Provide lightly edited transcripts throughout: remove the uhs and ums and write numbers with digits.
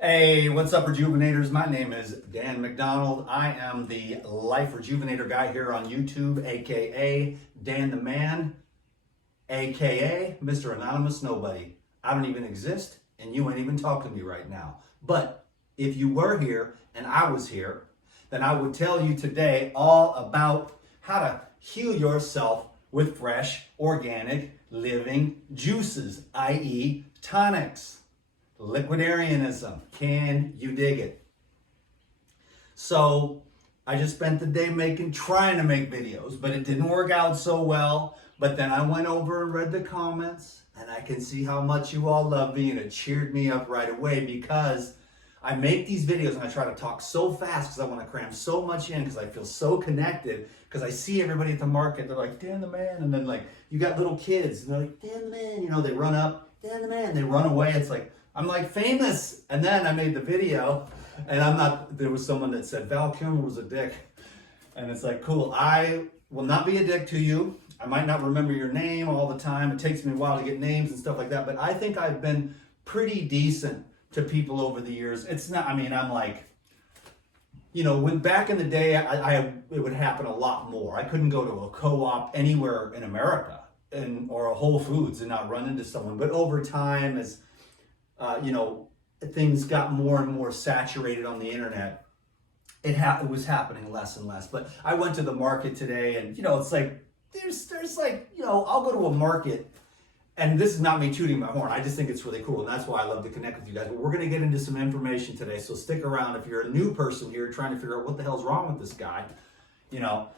Hey, what's up, Rejuvenators? My name is Dan McDonald. I am the Life Rejuvenator guy here on YouTube, aka Dan the Man, aka Mr. Anonymous Nobody. I don't even exist, and you ain't even talking to me right now. But if you were here and I was here, then I would tell you today all about how to heal yourself with fresh, organic, living juices, i.e., tonics. Liquidarianism. Can you dig it? So I just spent the day trying to make videos, but it didn't work out so well. But then I went over and read the comments, and I can see how much you all love me, and it cheered me up right away because I make these videos and I try to talk so fast because I want to cram so much in because I feel so connected because I see everybody at the market. They're like, Dan the Man. And then like you got little kids and they're like, Dan the Man. You know, they run up, Dan the Man. They run away. It's like, I'm like famous. And then I made the video and there was someone that said Val Kilmer was a dick. And it's like, cool. I will not be a dick to you. I might not remember your name all the time. It takes me a while to get names and stuff like that. But I think I've been pretty decent to people over the years. It's not, I mean, I'm like, you know, when back in the day, it would happen a lot more. I couldn't go to a co-op anywhere in America or a Whole Foods and not run into someone. But over time, as you know, things got more and more saturated on the internet, it was happening less and less. But I went to the market today and, you know, it's like, there's like, you know, I'll go to a market and this is not me tooting my horn. I just think it's really cool. And that's why I love to connect with you guys. But we're going to get into some information today. So stick around. If you're a new person here trying to figure out what the hell's wrong with this guy, you know,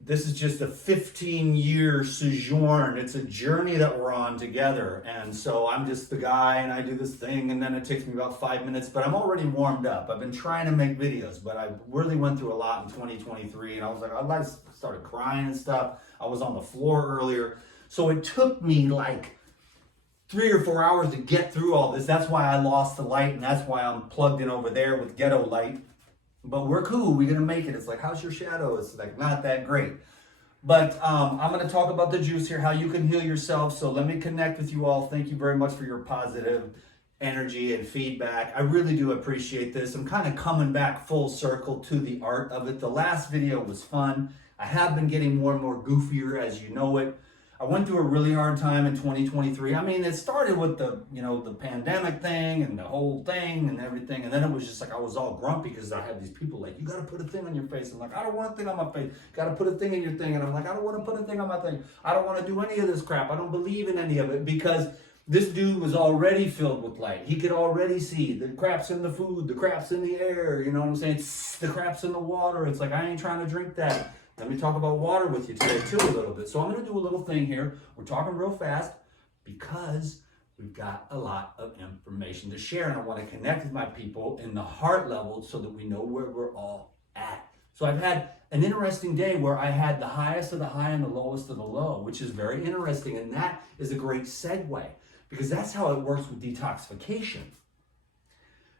this is just a 15-year sojourn. It's a journey that we're on together. And so I'm just the guy and I do this thing and then it takes me about 5 minutes, but I'm already warmed up. I've been trying to make videos, but I really went through a lot in 2023 and I was like, I started crying and stuff. I was on the floor earlier. So it took me like 3 or 4 hours to get through all this. That's why I lost the light and that's why I'm plugged in over there with ghetto light. But we're cool, we're gonna make it. It's like, how's your shadow? It's like, not that great. But I'm gonna talk about the juice here, how you can heal yourself. So let me connect with you all. Thank you very much for your positive energy and feedback. I really do appreciate this. I'm kind of coming back full circle to the art of it. The last video was fun. I have been getting more and more goofier, as you know it. I went through a really hard time in 2023. I mean, it started with the pandemic thing and the whole thing and everything. And then it was just like, I was all grumpy because I had these people like, you got to put a thing on your face. I'm like, I don't want a thing on my face. Got to put a thing in your thing. And I'm like, I don't want to put a thing on my thing. I don't want to do any of this crap. I don't believe in any of it because this dude was already filled with light. He could already see the crap's in the food, the crap's in the air. You know what I'm saying? The crap's in the water. It's like, I ain't trying to drink that. Let me talk about water with you today too a little bit. So I'm going to do a little thing here. We're talking real fast because we've got a lot of information to share and I want to connect with my people in the heart level so that we know where we're all at. So I've had an interesting day where I had the highest of the high and the lowest of the low, which is very interesting. And that is a great segue because that's how it works with detoxification.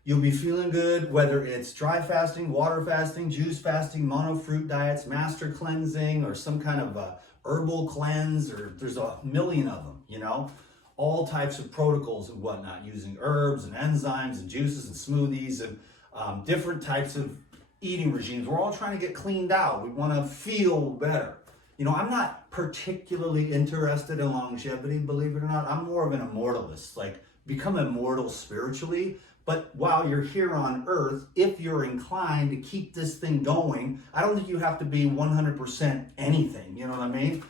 You'll be feeling good, whether it's dry fasting, water fasting, juice fasting, monofruit diets, master cleansing, or some kind of a herbal cleanse, or there's a million of them, you know? All types of protocols and whatnot, using herbs and enzymes and juices and smoothies and different types of eating regimes. We're all trying to get cleaned out. We want to feel better. You know, I'm not particularly interested in longevity, believe it or not. I'm more of an immortalist, like become immortal spiritually. But while you're here on earth, if you're inclined to keep this thing going, I don't think you have to be 100% anything, you know what I mean?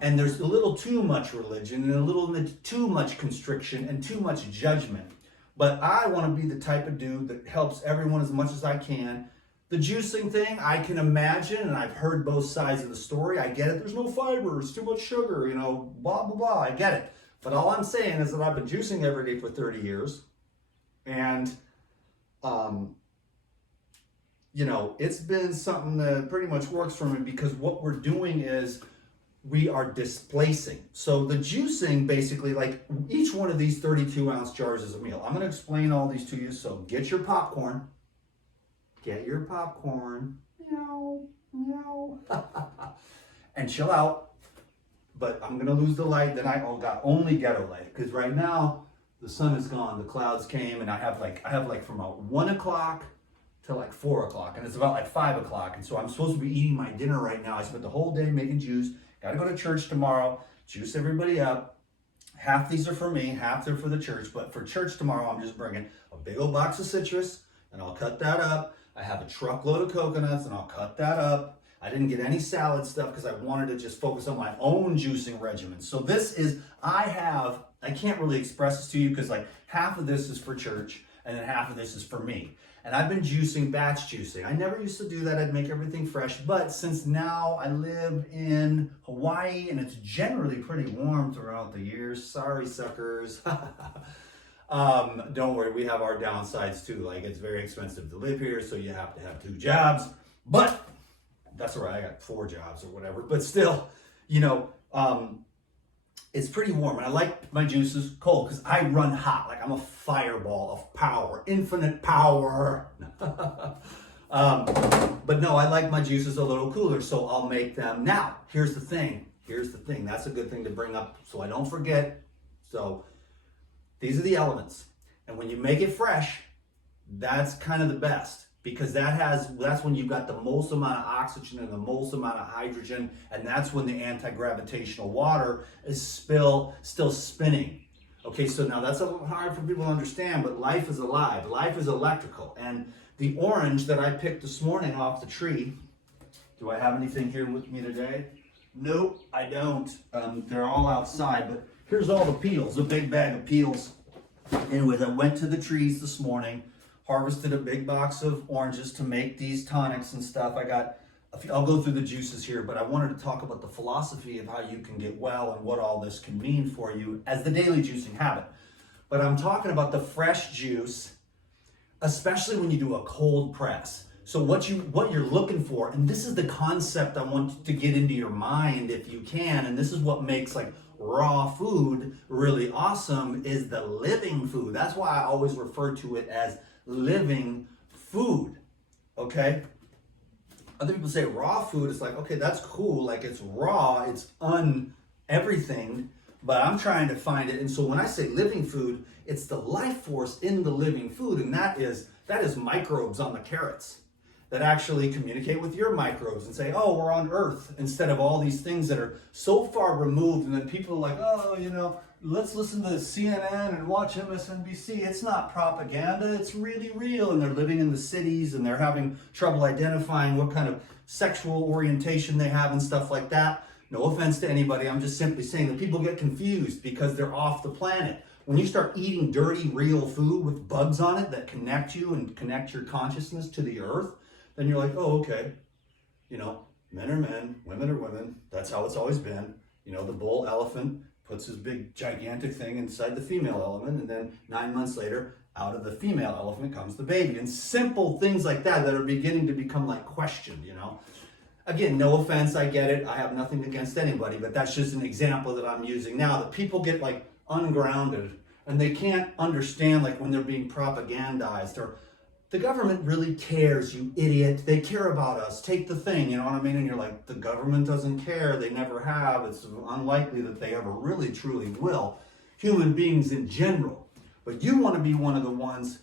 And there's a little too much religion and a little too much constriction and too much judgment. But I want to be the type of dude that helps everyone as much as I can. The juicing thing, I can imagine, and I've heard both sides of the story. I get it. There's no fiber. It's too much sugar, you know, blah, blah, blah. I get it. But all I'm saying is that I've been juicing every day for 30 years. And, you know, it's been something that pretty much works for me because what we're doing is we are displacing. So the juicing, basically, like each one of these 32-ounce jars is a meal. I'm going to explain all these to you. So get your popcorn. Get your popcorn. Meow, meow. And chill out. But I'm going to lose the light. Then I got only ghetto light because right now, the sun is gone, the clouds came, and I have like from about 1 o'clock to like 4 o'clock, and it's about like 5 o'clock, and so I'm supposed to be eating my dinner right now. I spent the whole day making juice. Got to go to church tomorrow, juice everybody up. Half these are for me, half they're for the church, but for church tomorrow, I'm just bringing a big old box of citrus, and I'll cut that up. I have a truckload of coconuts, and I'll cut that up. I didn't get any salad stuff because I wanted to just focus on my own juicing regimen. So this is, I can't really express this to you because like half of this is for church, and then half of this is for me. And I've been juicing, batch juicing. I never used to do that. I'd make everything fresh. But since now I live in Hawaii and it's generally pretty warm throughout the years. Sorry, suckers. Don't worry, we have our downsides too. Like it's very expensive to live here, so you have to have 2 jobs. But that's all right, I got 4 jobs or whatever. But still, you know, it's pretty warm, and I like my juices cold because I run hot. Like I'm a fireball of power, infinite power. But no, I like my juices a little cooler, so I'll make them. Now, here's the thing. That's a good thing to bring up so I don't forget. So these are the elements, and when you make it fresh, that's kind of the best. Because that's when you've got the most amount of oxygen and the most amount of hydrogen, and that's when the anti-gravitational water is still spinning. Okay, so now that's a little hard for people to understand, but life is alive. Life is electrical. And the orange that I picked this morning off the tree, do I have anything here with me today? Nope, I don't. They're all outside, but here's all the peels, a big bag of peels. Anyways, I went to the trees this morning, harvested a big box of oranges to make these tonics and stuff. I'll go through the juices here, but I wanted to talk about the philosophy of how you can get well and what all this can mean for you as the daily juicing habit. But I'm talking about the fresh juice, especially when you do a cold press. So what you're looking for, and this is the concept I want to get into your mind if you can, and this is what makes like raw food really awesome, is the living food. That's why I always refer to it as living food. Okay, other people say raw food. It's like, okay, that's cool, like it's raw, it's everything, but I'm trying to find it. And so when I say living food, it's the life force in the living food, and that is microbes on the carrots that actually communicate with your microbes and say, oh, we're on Earth, instead of all these things that are so far removed. And then people are like, oh, you know, let's listen to CNN and watch MSNBC. It's not propaganda, it's really real. And they're living in the cities and they're having trouble identifying what kind of sexual orientation they have and stuff like that. No offense to anybody, I'm just simply saying that people get confused because they're off the planet. When you start eating dirty, real food with bugs on it that connect you and connect your consciousness to the earth, then you're like, oh, okay, you know, men are men, women are women. That's how it's always been. You know, the bull elephant puts his big gigantic thing inside the female elephant, and then 9 months later, out of the female elephant comes the baby. And simple things like that are beginning to become like questioned, you know. Again, no offense, I get it. I have nothing against anybody, but that's just an example that I'm using now, that people get like ungrounded and they can't understand like when they're being propagandized, or the government really cares, you idiot. They care about us. Take the thing, you know what I mean? And you're like, the government doesn't care. They never have. It's unlikely that they ever really, truly will. Human beings in general. But you want to be one of the ones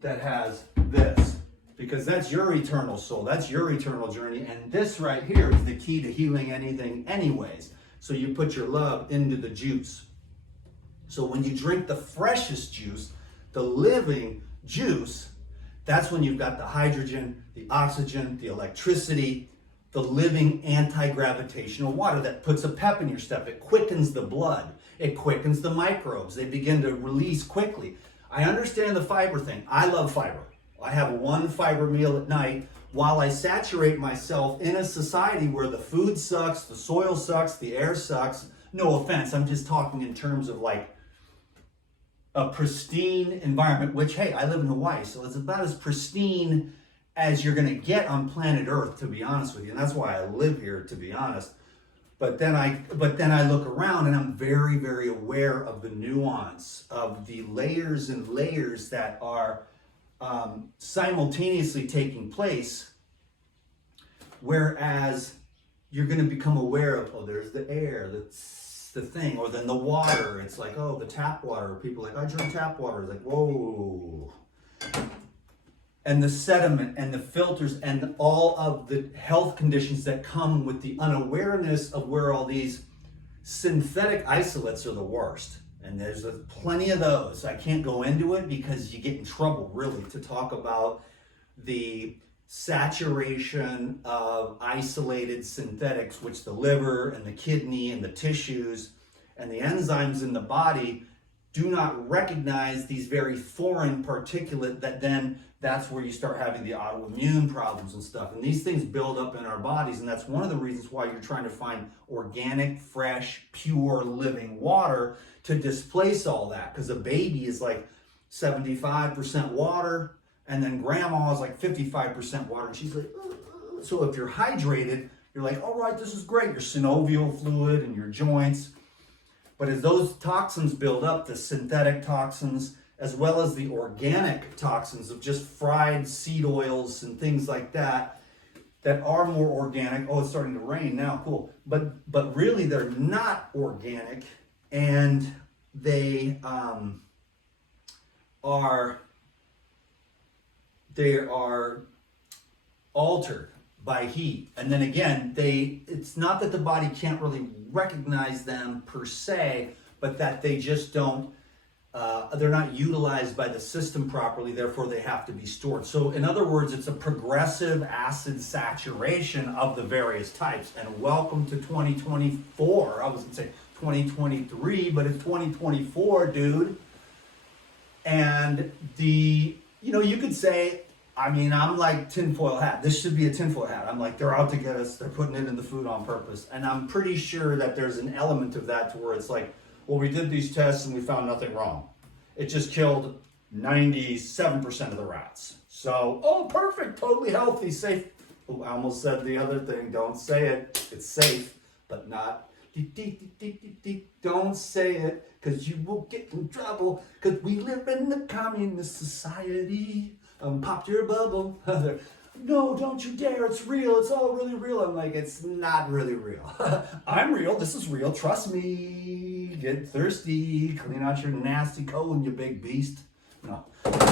that has this, because that's your eternal soul. That's your eternal journey. And this right here is the key to healing anything anyways. So you put your love into the juice. So when you drink the freshest juice, the living juice, that's when you've got the hydrogen, the oxygen, the electricity, the living anti-gravitational water that puts a pep in your step. It quickens the blood. It quickens the microbes. They begin to release quickly. I understand the fiber thing. I love fiber. I have one fiber meal at night while I saturate myself in a society where the food sucks, the soil sucks, the air sucks. No offense, I'm just talking in terms of like a pristine environment, which, hey, I live in Hawaii, so it's about as pristine as you're gonna get on planet Earth, to be honest with you. And that's why I live here, to be honest. But then I look around and I'm very, very aware of the nuance of the layers and layers that are simultaneously taking place. Whereas you're gonna become aware of, oh, there's the air, the thing. Or then the water, it's like, oh, the tap water. People are like, I drink tap water. It's like, whoa. And the sediment and the filters and all of the health conditions that come with the unawareness of where all these synthetic isolates are the worst. And there's plenty of those. I can't go into it because you get in trouble, really, to talk about the saturation of isolated synthetics, which the liver and the kidney and the tissues and the enzymes in the body do not recognize these very foreign particulate that then that's where you start having the autoimmune problems and stuff. And these things build up in our bodies, and that's one of the reasons why you're trying to find organic, fresh, pure, living water to displace all that. Because a baby is like 75% water, and then grandma is like 55% water, and she's like, ugh. So if you're hydrated, you're like, all right, this is great, your synovial fluid and your joints. But as those toxins build up, the synthetic toxins, as well as the organic toxins of just fried seed oils and things like that, that are more organic. Oh, it's starting to rain now, cool. But really they're not organic, and they are altered by heat. And then again, it's not that the body can't really recognize them per se, but that they just don't, they're not utilized by the system properly, therefore they have to be stored. So in other words, it's a progressive acid saturation of the various types. And welcome to 2024. I was gonna say 2023, but it's 2024, dude. And you could say, I mean, I'm like tinfoil hat. This should be a tinfoil hat. I'm like, they're out to get us. They're putting it in the food on purpose. And I'm pretty sure that there's an element of that to where it's like, well, we did these tests and we found nothing wrong. It just killed 97% of the rats. So, oh, perfect, totally healthy, safe. Oh, I almost said the other thing. Don't say it. It's safe, but not. Don't say it, because you will get in trouble, because we live in the communist society. Popped your bubble. No, don't you dare, it's real, it's all really real. I'm like, it's not really real. I'm real, this is real, trust me. Get thirsty, clean out your nasty colon, you big beast. No,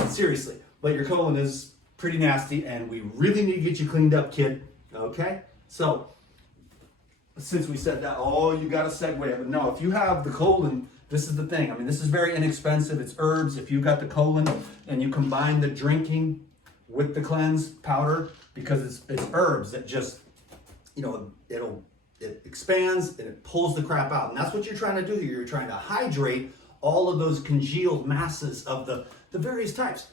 seriously, but your colon is pretty nasty and we really need to get you cleaned up, kid, okay? So, since we said that, oh, you gotta segue it. But no, if you have the colon, this is the thing. I mean, this is very inexpensive. It's herbs. If you've got the colon and you combine the drinking with the cleanse powder, because it's herbs that just, it expands and it pulls the crap out. And that's what you're trying to do here. You're trying to hydrate all of those congealed masses of the various types.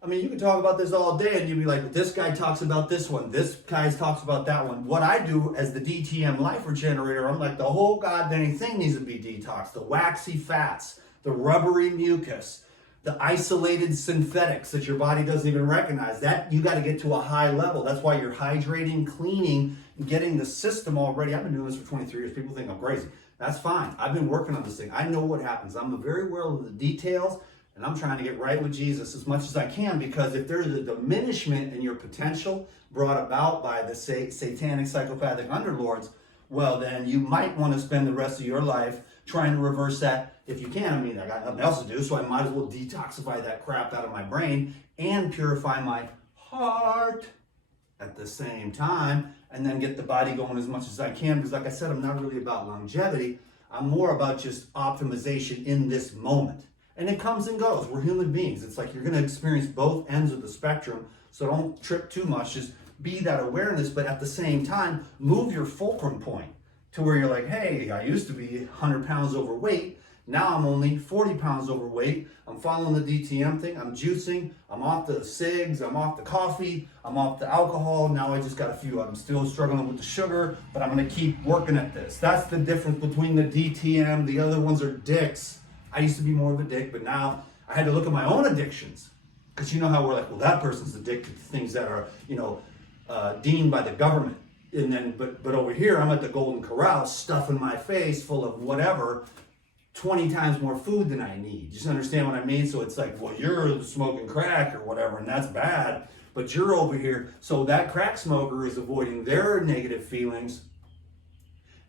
I mean, you can talk about this all day and you'd be like, this guy talks about this one, this guy talks about that one. What I do as the DTM life regenerator, I'm like, the whole goddamn thing needs to be detoxed. The waxy fats, the rubbery mucus, the isolated synthetics that your body doesn't even recognize. That you got to get to a high level. That's why you're hydrating, cleaning, getting the system all ready. I've been doing this for 23 years. People think I'm crazy. That's fine. I've been working on this thing. I know what happens. I'm very aware of the details. And I'm trying to get right with Jesus as much as I can, because if there's a diminishment in your potential brought about by the satanic psychopathic underlords, well, then you might want to spend the rest of your life trying to reverse that if you can. I mean, I got nothing else to do, so I might as well detoxify that crap out of my brain and purify my heart at the same time, and then get the body going as much as I can. Because like I said, I'm not really about longevity. I'm more about just optimization in this moment. And it comes and goes. We're human beings. It's like you're going to experience both ends of the spectrum. So don't trip too much. Just be that awareness, but at the same time, move your fulcrum point to where you're like, hey, I used to be 100 pounds overweight. Now I'm only 40 pounds overweight. I'm following the DTM thing. I'm juicing. I'm off the cigs. I'm off the coffee. I'm off the alcohol. Now I just got a few. I'm still struggling with the sugar, but I'm going to keep working at this. That's the difference between the DTM. The other ones are dicks. I used to be more of a dick, but now I had to look at my own addictions. Because you know how we're like, well, that person's addicted to things that are, deemed by the government. And then, but over here, I'm at the Golden Corral, stuffing my face full of whatever, 20 times more food than I need. Just understand what I mean? So it's like, well, you're smoking crack or whatever, and that's bad. But you're over here. So that crack smoker is avoiding their negative feelings.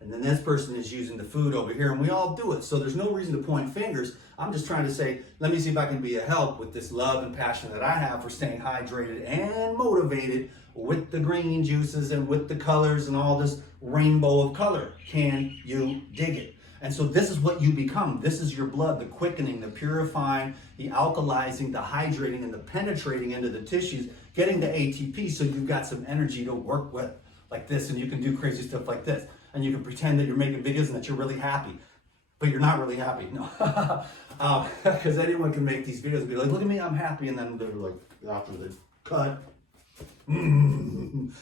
And then this person is using the food over here, and we all do it. So there's no reason to point fingers. I'm just trying to say, let me see if I can be a help with this love and passion that I have for staying hydrated and motivated with the green juices and with the colors and all this rainbow of color. Can you dig it? And so this is what you become. This is your blood, the quickening, the purifying, the alkalizing, the hydrating, and the penetrating into the tissues, getting the ATP so you've got some energy to work with like this, and you can do crazy stuff like this. And you can pretend that you're making videos and that you're really happy, but you're not really happy. No, because anyone can make these videos and be like, look at me, I'm happy. And then they're like, after the cut.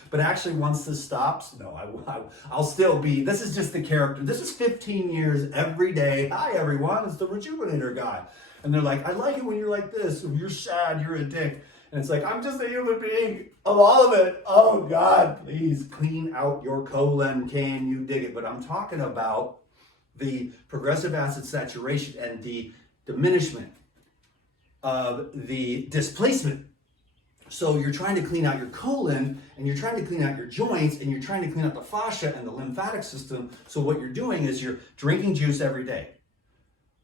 But actually, once this stops, no, I'll still be, this is just the character. This is 15 years every day. Hi, everyone. It's the Rejuvenator guy. And they're like, I like it when you're like this. Or you're sad, you're a dick. And it's like, I'm just a human being of all of it. Oh God, please clean out your colon. Can you dig it? But I'm talking about the progressive acid saturation and the diminishment of the displacement. So you're trying to clean out your colon, and you're trying to clean out your joints, and you're trying to clean out the fascia and the lymphatic system. So what you're doing is you're drinking juice every day.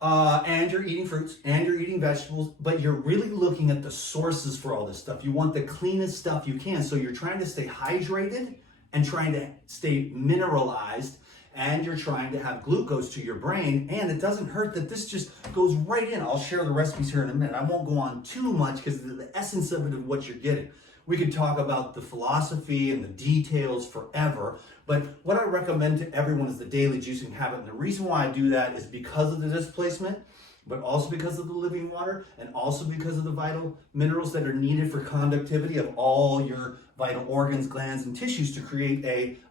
And you're eating fruits and you're eating vegetables, but you're really looking at the sources for all this stuff. You want the cleanest stuff you can. So you're trying to stay hydrated and trying to stay mineralized, and you're trying to have glucose to your brain. And it doesn't hurt that this just goes right in. I'll share the recipes here in a minute. I won't go on too much because the essence of it is what you're getting. We could talk about the philosophy and the details forever, but what I recommend to everyone is the daily juicing habit. And the reason why I do that is because of the displacement, but also because of the living water, and also because of the vital minerals that are needed for conductivity of all your vital organs, glands, and tissues to create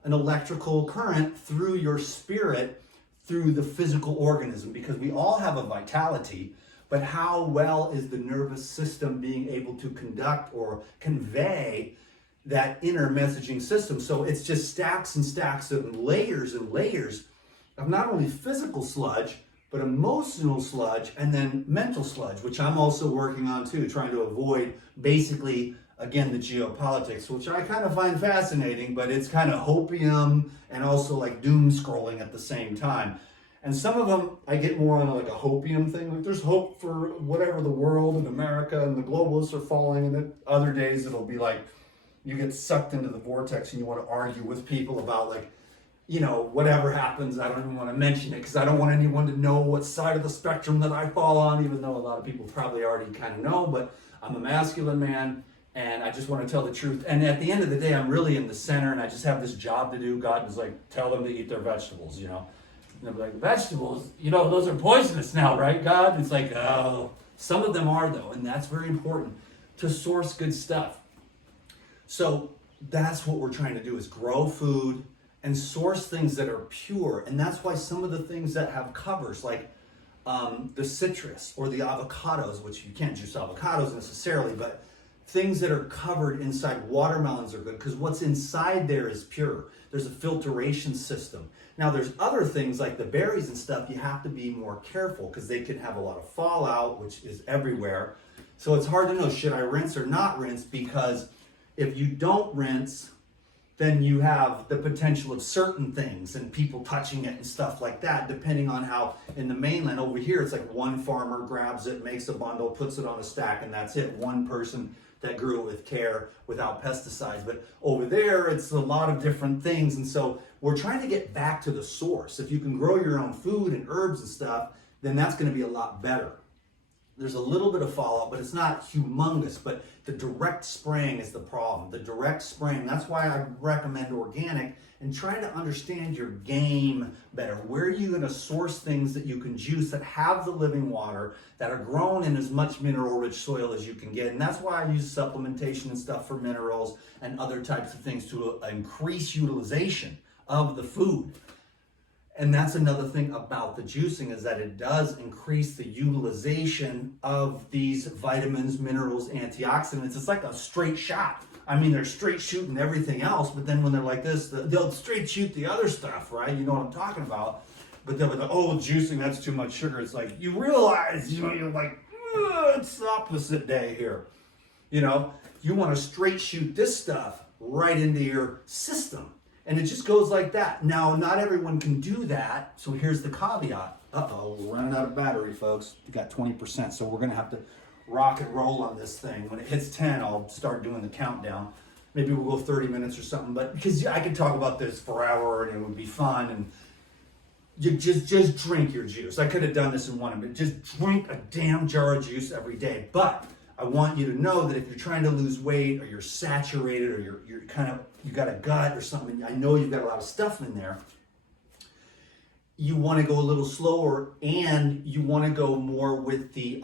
an electrical current through your spirit, through the physical organism, because we all have a vitality. But how well is the nervous system being able to conduct or convey that inner messaging system? So it's just stacks and stacks of layers and layers of not only physical sludge, but emotional sludge, and then mental sludge, which I'm also working on too, trying to avoid basically, again, the geopolitics, which I kind of find fascinating, but it's kind of hopium and also like doom scrolling at the same time. And some of them, I get more on like a hopium thing. Like there's hope for whatever the world and America and the globalists are falling. And then other days it'll be like you get sucked into the vortex and you want to argue with people about like, you know, whatever happens. I don't even want to mention it because I don't want anyone to know what side of the spectrum that I fall on, even though a lot of people probably already kind of know. But I'm a masculine man and I just want to tell the truth. And at the end of the day, I'm really in the center and I just have this job to do. God is like, tell them to eat their vegetables, you know. And they're like, vegetables, you know, those are poisonous now, right, God? It's like, oh, some of them are, though, and that's very important to source good stuff. So that's what we're trying to do, is grow food and source things that are pure. And that's why some of the things that have covers, like the citrus or the avocados, which you can't juice avocados necessarily, but things that are covered inside watermelons are good because what's inside there is pure. There's a filtration system. Now there's other things like the berries and stuff, you have to be more careful because they can have a lot of fallout, which is everywhere. So it's hard to know, should I rinse or not rinse? Because if you don't rinse, then you have the potential of certain things and people touching it and stuff like that, depending on how in the mainland over here, it's like one farmer grabs it, makes a bundle, puts it on a stack, and that's it. One person that grew it with care without pesticides. But over there, it's a lot of different things. And so we're trying to get back to the source. If you can grow your own food and herbs and stuff, then that's going to be a lot better. There's a little bit of fallout, but it's not humongous. But the direct spraying is the problem. The direct spraying, that's why I recommend organic and trying to understand your game better. Where are you going to source things that you can juice that have the living water, that are grown in as much mineral-rich soil as you can get? And that's why I use supplementation and stuff for minerals and other types of things to increase utilization of the food. And that's another thing about the juicing, is that it does increase the utilization of these vitamins, minerals, antioxidants. It's like a straight shot. I mean, they're straight shooting everything else, but then when they're like this, they'll straight shoot the other stuff, right? You know what I'm talking about. But they'll be like, oh, juicing, that's too much sugar. It's like, you realize, you know, you're like, it's the opposite day here. You know, you want to straight shoot this stuff right into your system. And it just goes like that. Now, not everyone can do that. So here's the caveat. Uh-oh, we're running out of battery, folks. We got 20%. So we're going to have to rock and roll on this thing. When it hits 10, I'll start doing the countdown. Maybe we'll go 30 minutes or something. But because I could talk about this for an hour and it would be fun. And you just drink your juice. I could have done this in 1 minute. Just drink a damn jar of juice every day. But I want you to know that if you're trying to lose weight or you're saturated or you're kind of, you got a gut or something, I know you've got a lot of stuff in there, you want to go a little slower, and you want to go more with the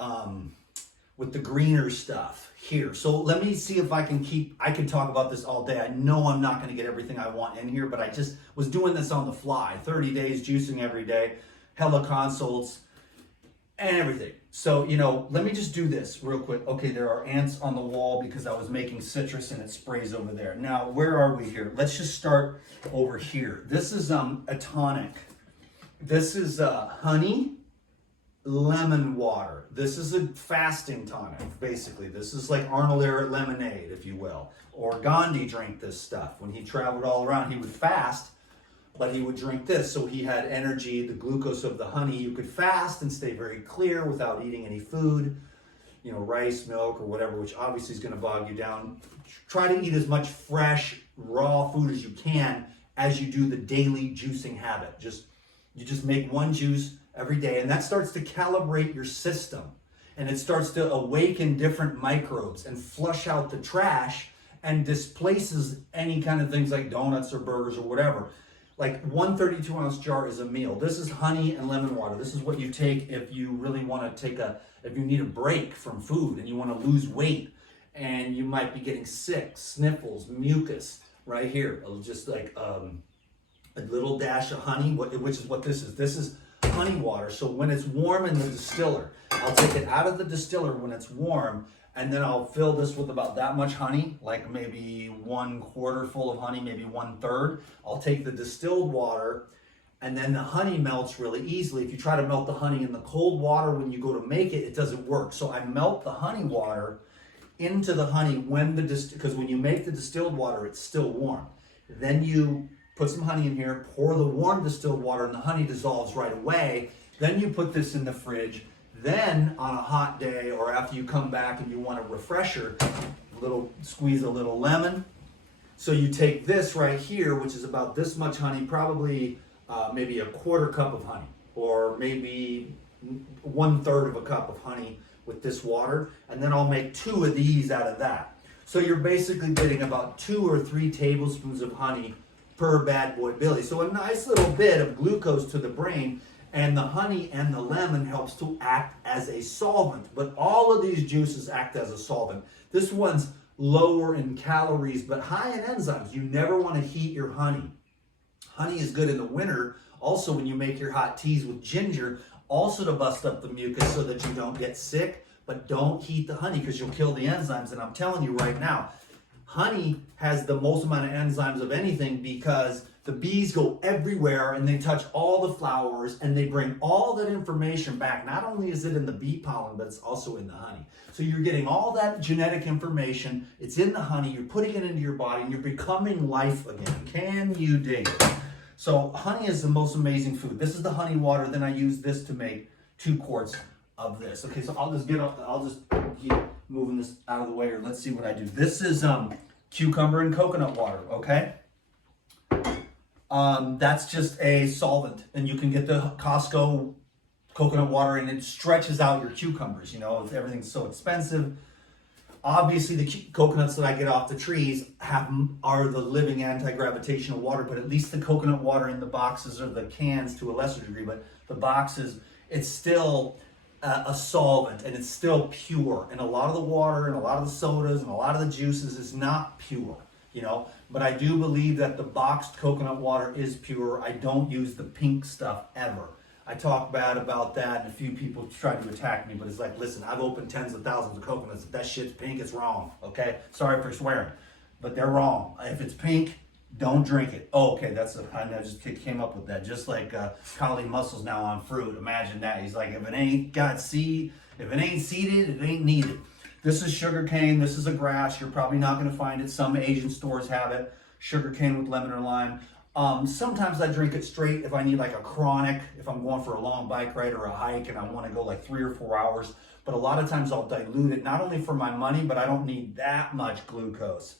greener stuff here. So let me see if I can talk about this all day. I know I'm not going to get everything I want in here, but I just was doing this on the fly. 30 days juicing every day, hella consults and everything. So, let me just do this real quick. Okay, there are ants on the wall because I was making citrus and it sprays over there. Now, where are we here? Let's just start over here. This is a tonic. This is honey, lemon water. This is a fasting tonic, basically. This is like Arnold Ehret lemonade, if you will. Or Gandhi drank this stuff. When he traveled all around, he would fast, but he would drink this. So he had energy, the glucose of the honey. You could fast and stay very clear without eating any food, rice, milk, or whatever, which obviously is going to bog you down. Try to eat as much fresh, raw food as you can as you do the daily juicing habit. You just make one juice every day, and that starts to calibrate your system, and it starts to awaken different microbes and flush out the trash and displaces any kind of things like donuts or burgers or whatever. Like 1 32-ounce jar is a meal. This is honey and lemon water. This is what you take if you really want to if you need a break from food and you want to lose weight and you might be getting sick, sniffles, mucus right here. Just like a little dash of honey, which is what this is. This is honey water. So when it's warm in the distiller, I'll take it out of the distiller when it's warm, and then I'll fill this with about that much honey, like maybe 1/4 full of honey, maybe 1/3. I'll take the distilled water, and then the honey melts really easily. If you try to melt the honey in the cold water when you go to make it, it doesn't work. So I melt the honey water into the honey because when you make the distilled water, it's still warm. Then you put some honey in here, pour the warm distilled water, and the honey dissolves right away. Then you put this in the fridge. Then on a hot day or after you come back and you want a refresher, squeeze a little lemon. So you take this right here, which is about this much honey, probably maybe 1/4 cup of honey, or maybe 1/3 of a cup of honey with this water, and then I'll make 2 of these out of that. So you're basically getting about 2 or 3 tablespoons of honey per bad boy Billy. So a nice little bit of glucose to the brain, and the honey and the lemon helps to act as a solvent. But all of these juices act as a solvent. This one's lower in calories, but high in enzymes. You never want to heat your honey. Honey is good in the winter. Also, when you make your hot teas with ginger, also to bust up the mucus so that you don't get sick, but don't heat the honey because you'll kill the enzymes. And I'm telling you right now, honey has the most amount of enzymes of anything because the bees go everywhere and they touch all the flowers and they bring all that information back. Not only is it in the bee pollen, but it's also in the honey. So you're getting all that genetic information. It's in the honey. You're putting it into your body and you're becoming life again. Can you dig it? So honey is the most amazing food. This is the honey water. Then I use this to make 2 quarts of this. Okay, so I'll just keep moving this out of the way, or let's see what I do. This is cucumber and coconut water, okay? That's just a solvent, and you can get the Costco coconut water and it stretches out your cucumbers. Everything's so expensive. Obviously the coconuts that I get off the trees are the living anti-gravitational water, but at least the coconut water in the boxes or the cans to a lesser degree, but the boxes, it's still a solvent and it's still pure. And a lot of the water and a lot of the sodas and a lot of the juices is not pure, but I do believe that the boxed coconut water is pure. I don't use the pink stuff ever. I talk bad about that and a few people try to attack me, but it's like, listen, I've opened tens of thousands of coconuts. If that shit's pink, it's wrong, okay? Sorry for swearing, but they're wrong. If it's pink, don't drink it. Oh, okay, I just came up with that. Just like Collie Muscle's now on fruit. Imagine that. He's like, if it ain't got seed, if it ain't seeded, it ain't needed. This is sugar cane. This is a grass. You're probably not going to find it. Some Asian stores have it. sugar cane with lemon or lime. Sometimes I drink it straight if I need like a chronic, if I'm going for a long bike ride or a hike and I want to go like 3 or 4 hours. But a lot of times I'll dilute it, not only for my money, but I don't need that much glucose.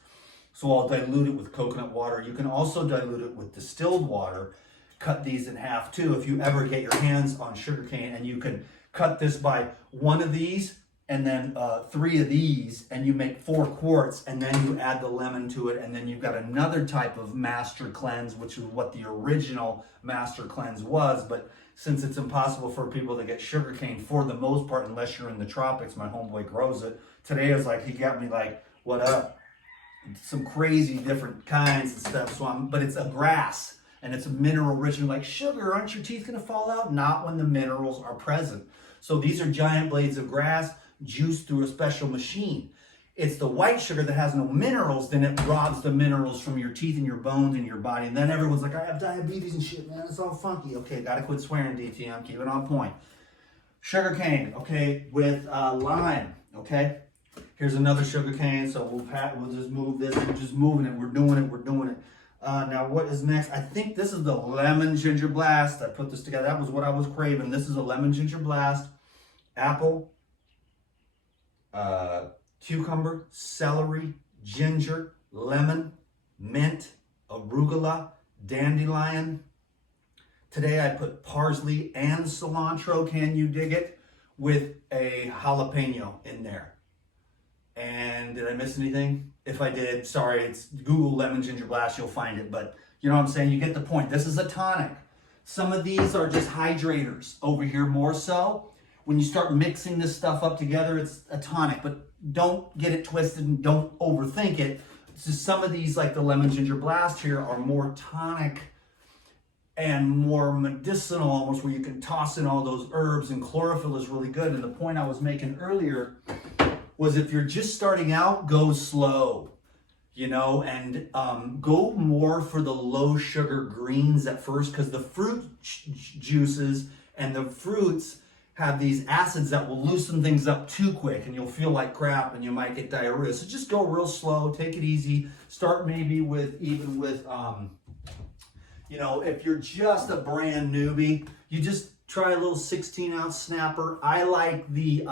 So I'll dilute it with coconut water. You can also dilute it with distilled water. Cut these in half too if you ever get your hands on sugarcane, and you can cut this by 1 of these and then 3 of these, and you make 4 quarts, and then you add the lemon to it, and then you've got another type of master cleanse, which is what the original master cleanse was. But since it's impossible for people to get sugarcane for the most part, unless you're in the tropics, my homeboy grows it. Today is like, he got me like, what up? Some crazy different kinds and stuff. But it's a grass. And it's a mineral rich. And like, sugar, aren't your teeth going to fall out? Not when the minerals are present. So these are giant blades of grass juiced through a special machine. It's the white sugar that has no minerals, then it robs the minerals from your teeth and your bones and your body. And then everyone's like, I have diabetes and shit, man. It's all funky. Okay, got to quit swearing, DT. I'm keeping on point. Sugar cane, okay, with lime, okay? Here's another sugar cane. So we'll just move this. We're just moving it. We're doing it. Now what is next? I think this is the lemon ginger blast. I put this together. That was what I was craving. This is a lemon ginger blast. Apple, cucumber, celery, ginger, lemon, mint, arugula, dandelion. Today I put parsley and cilantro, can you dig it, with a jalapeno in there. And did I miss anything? If I did, sorry, it's Google lemon ginger blast, you'll find it. But you know what I'm saying? You get the point. This is a tonic. Some of these are just hydrators. Over here more so. When you start mixing this stuff up together, it's a tonic. But don't get it twisted and don't overthink it. So some of these, like the lemon ginger blast here, are more tonic and more medicinal almost, where you can toss in all those herbs, and chlorophyll is really good. And the point I was making earlier was, if you're just starting out, go slow, you know, and go more for the low sugar greens at first, because the fruit juices and the fruits have these acids that will loosen things up too quick, and you'll feel like crap and you might get diarrhea. So just go real slow, take it easy. Start maybe with, you know, if you're just a brand newbie, you just try a little 16-ounce snapper. I like the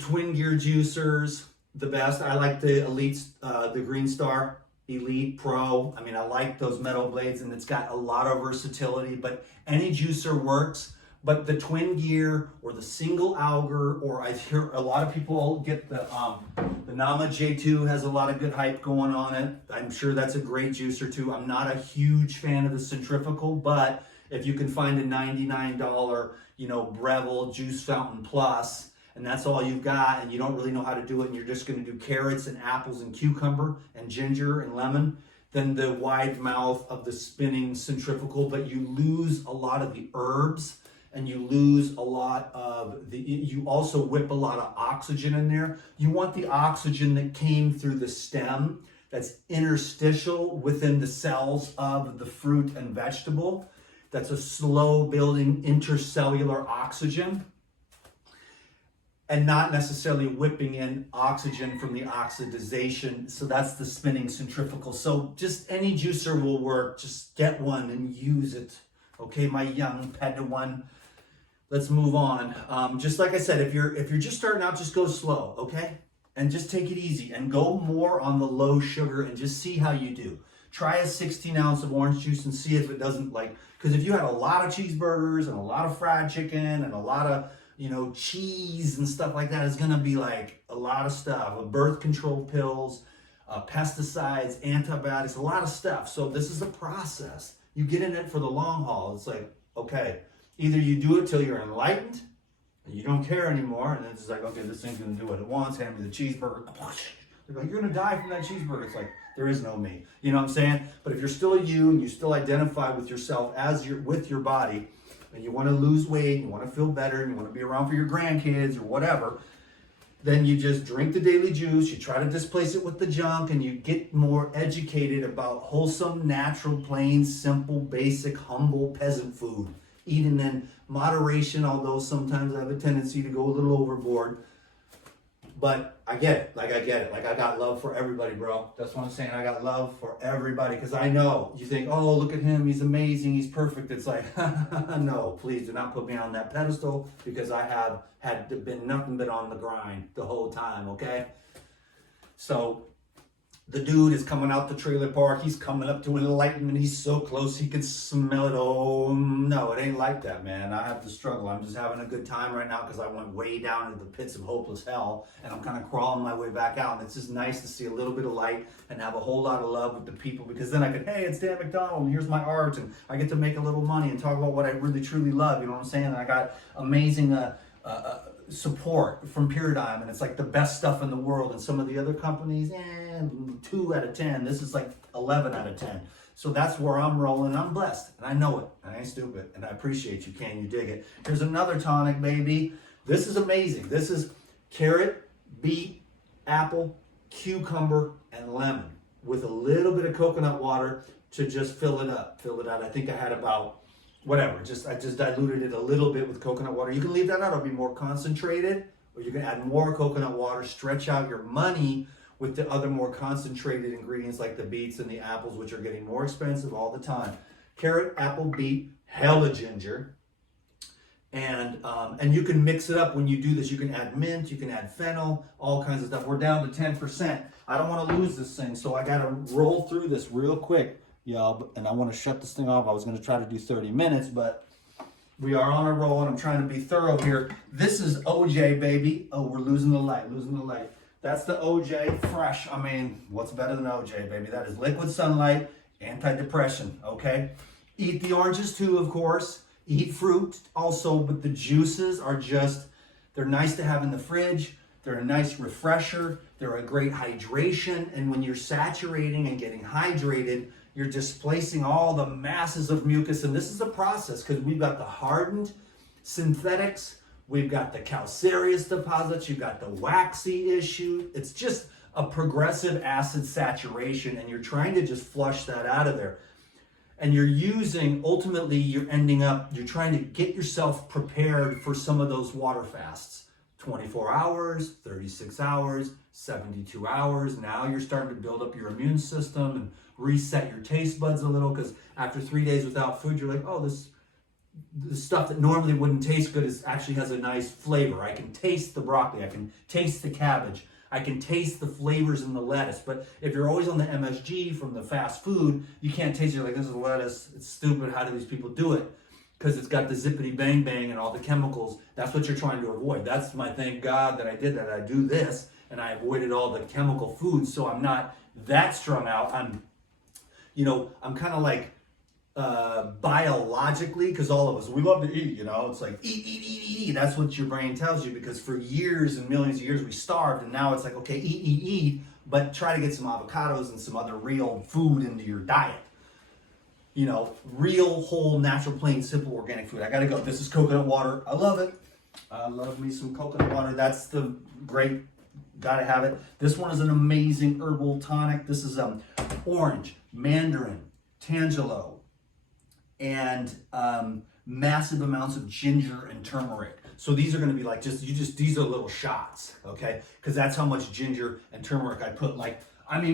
Twin Gear juicers the best. I like the Elite, the Green Star Elite Pro. I mean, I like those metal blades, and it's got a lot of versatility, but any juicer works. But the Twin Gear or the single auger, or I hear a lot of people get the Nama J2 has a lot of good hype going on it. I'm sure that's a great juicer too. I'm not a huge fan of the centrifugal, but if you can find a $99, you know, Breville Juice Fountain Plus, and that's all you've got, and you don't really know how to do it, and you're just going to do carrots and apples and cucumber and ginger and lemon, then the wide mouth of the spinning centrifugal. But you lose a lot of the herbs, and you lose a lot of you also whip a lot of oxygen in there. You want the oxygen that came through the stem, that's interstitial within the cells of the fruit and vegetable. That's a slow building intercellular oxygen, and not necessarily whipping in oxygen from the oxidization. So that's the spinning centrifugal. So just any juicer will work. Just get one and use it. Okay, my young Padawan. Let's move on. Just like I said, if you're just starting out, just go slow, okay? And just take it easy and go more on the low sugar, and just see how you do. Try a 16 ounce of orange juice and see if it doesn't, like, because if you had a lot of cheeseburgers and a lot of fried chicken and a lot of, you know, cheese and stuff like that, it's gonna be like a lot of stuff. Birth control pills, pesticides, antibiotics, a lot of stuff. So this is a process. You get in it for the long haul. It's like, okay, either you do it till you're enlightened and you don't care anymore, and then it's like, okay, this thing's gonna do what it wants, hand me the cheeseburger. They're like, you're gonna die from that cheeseburger. It's like, there is no me. You know what I'm saying? But if you're still you and you still identify with yourself as with your body, and you want to lose weight, you want to feel better, and you want to be around for your grandkids or whatever, then you just drink the daily juice, you try to displace it with the junk, and you get more educated about wholesome, natural, plain, simple, basic, humble peasant food. Eating in moderation, although sometimes I have a tendency to go a little overboard. But I get it. Like, I get it. Like, I got love for everybody, bro. That's what I'm saying. I got love for everybody because I know you think, oh, look at him. He's amazing. He's perfect. It's like, no, please do not put me on that pedestal because I have been nothing but on the grind the whole time, okay? So the dude is coming out the trailer park. He's coming up to enlightenment. He's so close. He can smell it. Oh, no, it ain't like that, man. I have to struggle. I'm just having a good time right now because I went way down into the pits of hopeless hell, and I'm kind of crawling my way back out. And it's just nice to see a little bit of light and have a whole lot of love with the people because then I could, hey, it's Dan McDonald, and here's my art, and I get to make a little money and talk about what I really, truly love. You know what I'm saying? And I got amazing support from Paradigm, and it's like the best stuff in the world. And some of the other companies, 2 out of 10. This is like 11 out of 10. So that's where I'm rolling. I'm blessed, and I know it. And I ain't stupid, and I appreciate you. Can you dig it? Here's another tonic, baby. This is amazing. This is carrot, beet, apple, cucumber, and lemon with a little bit of coconut water to just fill it up. Fill it out. I think I had about whatever. I just diluted it a little bit with coconut water. You can leave that out. It'll be more concentrated, or you can add more coconut water. Stretch out your money with the other more concentrated ingredients like the beets and the apples, which are getting more expensive all the time. Carrot, apple, beet, hella ginger. And you can mix it up when you do this. You can add mint, you can add fennel, all kinds of stuff. We're down to 10%. I don't want to lose this thing, so I got to roll through this real quick, y'all. And I want to shut this thing off. I was going to try to do 30 minutes, but we are on a roll, and I'm trying to be thorough here. This is OJ, baby. Oh, we're losing the light, losing the light. That's the OJ fresh. I mean, what's better than OJ, baby? That is liquid sunlight, anti-depression, okay? Eat the oranges too, of course. Eat fruit also, but the juices are just, they're nice to have in the fridge. They're a nice refresher. They're a great hydration. And when you're saturating and getting hydrated, you're displacing all the masses of mucus. And this is a process because we've got the hardened synthetics. We've got the calcareous deposits. You've got the waxy issue. It's just a progressive acid saturation, and you're trying to just flush that out of there. And you're using, ultimately, you're trying to get yourself prepared for some of those water fasts. 24 hours, 36 hours, 72 hours. Now you're starting to build up your immune system and reset your taste buds a little, because after 3 days without food, you're like, oh, the stuff that normally wouldn't taste good actually has a nice flavor. I can taste the broccoli. I can taste the cabbage. I can taste the flavors in the lettuce. But if you're always on the MSG from the fast food, you can't taste it. You're like, this is lettuce. It's stupid. How do these people do it? Because it's got the zippity bang bang and all the chemicals. That's what you're trying to avoid. That's my thank God that I did that. I do this, and I avoided all the chemical foods, so I'm not that strung out. I'm kind of like, biologically, because all of us, we love to eat, it's like eat. That's what your brain tells you, because for years and millions of years we starved, and now it's like, okay, eat, but try to get some avocados and some other real food into your diet. Real, whole, natural, plain, simple, organic food. I gotta go. This is coconut water. I love it. I love me some coconut water. That's the great, gotta have it. This one is an amazing herbal tonic. This is orange, mandarin, tangelo, and massive amounts of ginger and turmeric. So these are going to be like these are little shots, okay? Because that's how much ginger and turmeric I put.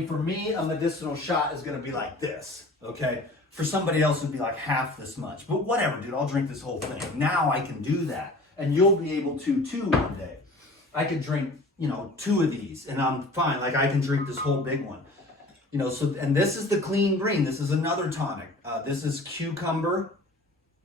For me, a medicinal shot is going to be like this, okay? For somebody else, it would be like half this much. But whatever, dude, I'll drink this whole thing. Now I can do that. And you'll be able to too one day. I could drink, 2 of these, and I'm fine. Like, I can drink this whole big one. And this is the clean green. This is another tonic. This is cucumber,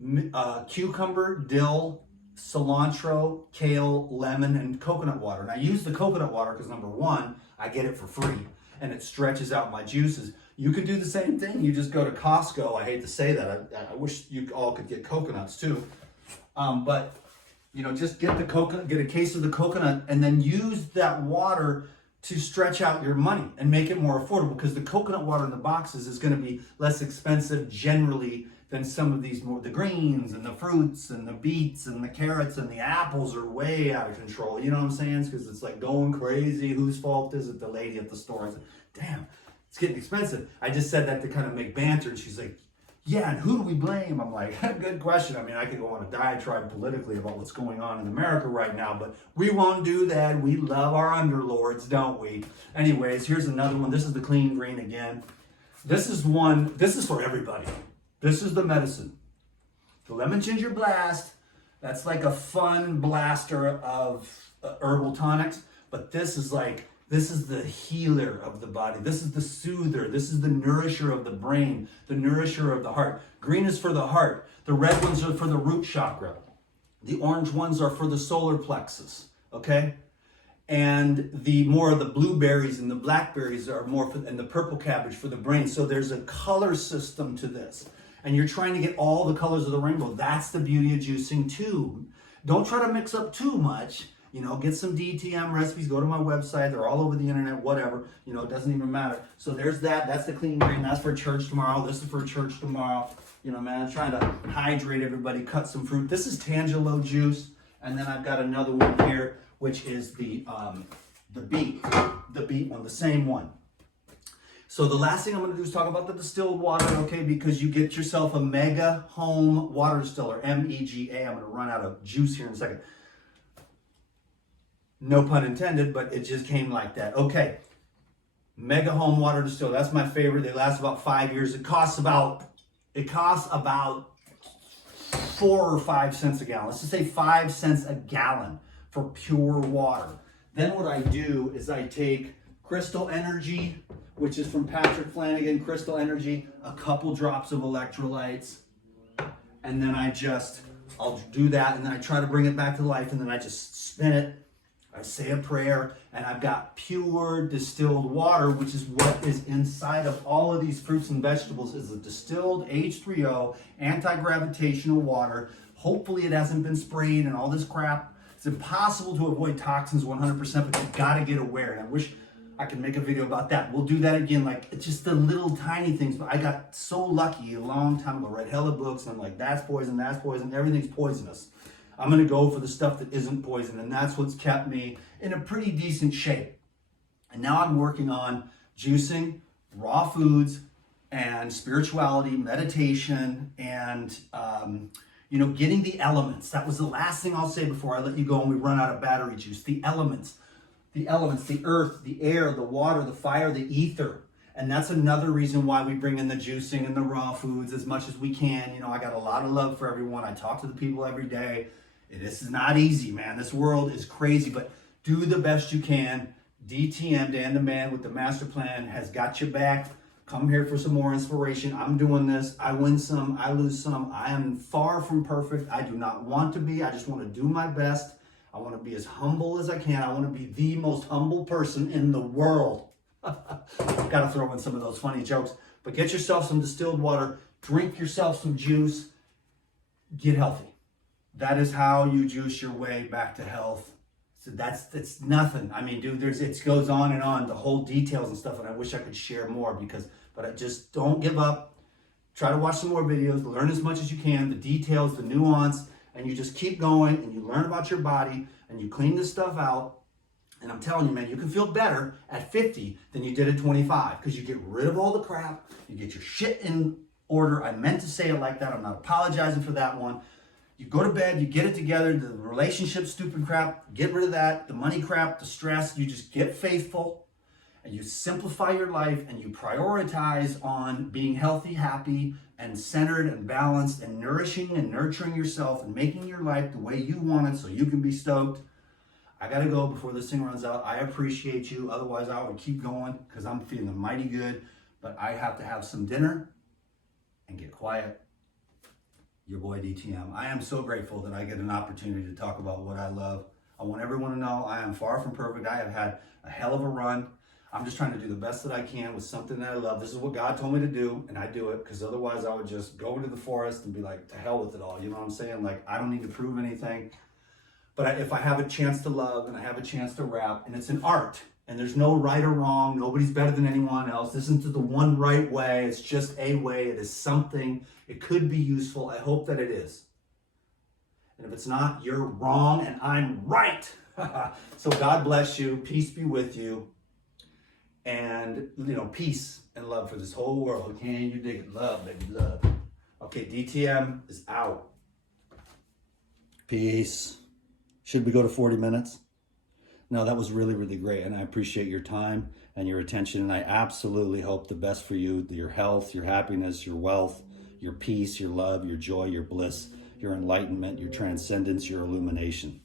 dill, cilantro, kale, lemon, and coconut water. And I use the coconut water because, number one, I get it for free, and it stretches out my juices. You could do the same thing. You just go to Costco. I hate to say that. I wish you all could get coconuts too. Just get the coconut, get a case of the coconut, and then use that water to stretch out your money and make it more affordable, because the coconut water in the boxes is going to be less expensive generally than some of these the greens and the fruits and the beets and the carrots and the apples are way out of control. You know what I'm saying? Because it's like going crazy. Whose fault is it? The lady at the store. I said, damn, it's getting expensive. I just said that to kind of make banter, and she's like, Yeah, and who do we blame? I'm like, good question. I mean, I could go on a diatribe politically about what's going on in America right now, but we won't do that. We love our underlords, don't we? Anyways, here's another one. This is the clean green again. This is for everybody. This is the medicine. The lemon ginger blast, that's like a fun blaster of herbal tonics, but this is the healer of the body. This is the soother. This is the nourisher of the brain, the nourisher of the heart. Green is for the heart. The red ones are for the root chakra. The orange ones are for the solar plexus, okay? And the more of the blueberries and the blackberries are more for, and the purple cabbage for the brain. So there's a color system to this. And you're trying to get all the colors of the rainbow. That's the beauty of juicing too. Don't try to mix up too much. You know, get some DTM recipes, go to my website, they're all over the internet, whatever, you know, it doesn't even matter. So there's that's the clean green, that's for church tomorrow, this is for church tomorrow. You know, man, I'm trying to hydrate everybody, cut some fruit. This is Tangelo juice, and then I've got another one here, which is the beet one, the same one. So the last thing I'm going to do is talk about the distilled water, okay, because you get yourself a Mega Home Water Distiller, MEGA. I'm going to run out of juice here in a second. No pun intended, but it just came like that. Okay, Mega Home Water Distiller. That's my favorite. They last about 5 years. It costs about 4 or 5 cents a gallon. Let's just say 5 cents a gallon for pure water. Then what I do is I take Crystal Energy, which is from Patrick Flanagan, Crystal Energy, a couple drops of electrolytes, and then I'll do that, and then I try to bring it back to life, and then I just spin it. I say a prayer, and I've got pure distilled water, which is what is inside of all of these fruits and vegetables, is a distilled H3O anti-gravitational water. Hopefully it hasn't been sprayed and all this crap. It's impossible to avoid toxins 100%, but you've got to get aware. And I wish I could make a video about that. We'll do that again, like it's just the little tiny things. But I got so lucky a long time ago, read hella books, and I'm like, that's poison, everything's poisonous. I'm going to go for the stuff that isn't poison, and that's what's kept me in a pretty decent shape. And now I'm working on juicing, raw foods, and spirituality, meditation, and getting the elements. That was the last thing I'll say before I let you go and we run out of battery juice. The elements, the earth, the air, the water, the fire, the ether. And that's another reason why we bring in the juicing and the raw foods as much as we can. You know, I got a lot of love for everyone. I talk to the people every day. This is not easy, man. This world is crazy, but do the best you can. DTM, Dan the Man with the Master Plan, has got your back. Come here for some more inspiration. I'm doing this. I win some, I lose some. I am far from perfect. I do not want to be. I just want to do my best. I want to be as humble as I can. I want to be the most humble person in the world. Got to throw in some of those funny jokes. But get yourself some distilled water. Drink yourself some juice. Get healthy. That is how you juice your way back to health. So that's nothing. I mean, dude, it goes on and on, the whole details and stuff, and I wish I could share more but I just don't give up. Try to watch some more videos, learn as much as you can, the details, the nuance, and you just keep going and you learn about your body and you clean this stuff out. And I'm telling you, man, you can feel better at 50 than you did at 25 because you get rid of all the crap, you get your shit in order. I meant to say it like that. I'm not apologizing for that one. You go to bed, you get it together, the relationship stupid crap, get rid of that, the money crap, the stress, you just get faithful and you simplify your life and you prioritize on being healthy, happy, and centered and balanced and nourishing and nurturing yourself and making your life the way you want it so you can be stoked. I gotta go before this thing runs out. I appreciate you. Otherwise, I would keep going because I'm feeling mighty good, but I have to have some dinner and get quiet. Your boy DTM. I am so grateful that I get an opportunity to talk about what I love. I want everyone to know I am far from perfect. I have had a hell of a run. I'm just trying to do the best that I can with something that I love. This is what God told me to do, and I do it because otherwise I would just go into the forest and be like, to hell with it all. You know what I'm saying? Like, I don't need to prove anything. But if I have a chance to love and I have a chance to rap, and it's an art, and there's no right or wrong, nobody's better than anyone else. This isn't the one right way. It's just a way. It is something. It could be useful. I hope that it is. And if it's not, you're wrong and I'm right. So God bless you. Peace be with you. And, peace and love for this whole world. Can you dig it? Love, baby, love. Okay, DTM is out. Peace. Should we go to 40 minutes? No, that was really, really great. And I appreciate your time and your attention. And I absolutely hope the best for you, your health, your happiness, your wealth, your peace, your love, your joy, your bliss, your enlightenment, your transcendence, your illumination.